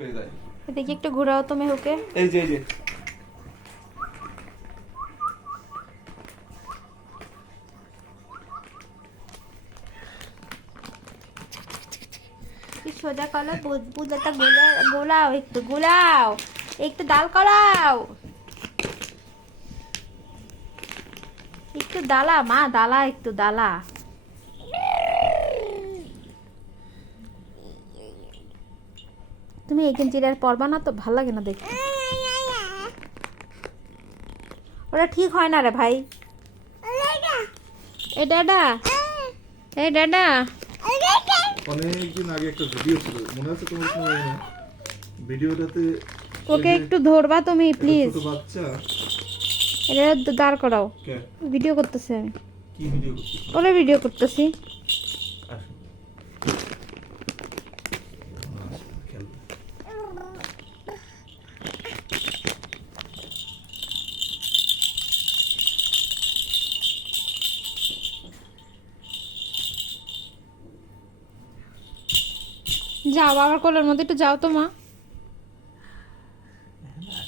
হয়ে যায়। এদিকে একটু ঘোরাও তো মেহুকে। এই যে সোজা করো, বুঝাটা গোলাও, একটু গোলাও, একটু ডাল করাও, একটু ডালা মা, ডালা, একটু ডালা। তুমি এই গেঞ্জির আর পরবা না তো, ভাল লাগে না দেখতে। ওটা ঠিক হয় না রে ভাই। এ ডাডা, এই ডাডা, অনেকদিন আগে একটা ভিডিও ছিল, মনে আছে তোমার? সময় না ভিডিওটাতে ওকে একটু ধরবা তুমি প্লিজ। ছোট বাচ্চা, এটা দাঁড় করাও। কে ভিডিও করতেছি আমি। কি ভিডিও করছিস? ওরে ভিডিও করতেছি। যাও বাবার কোলের মধ্যে একটু যাও তো মা।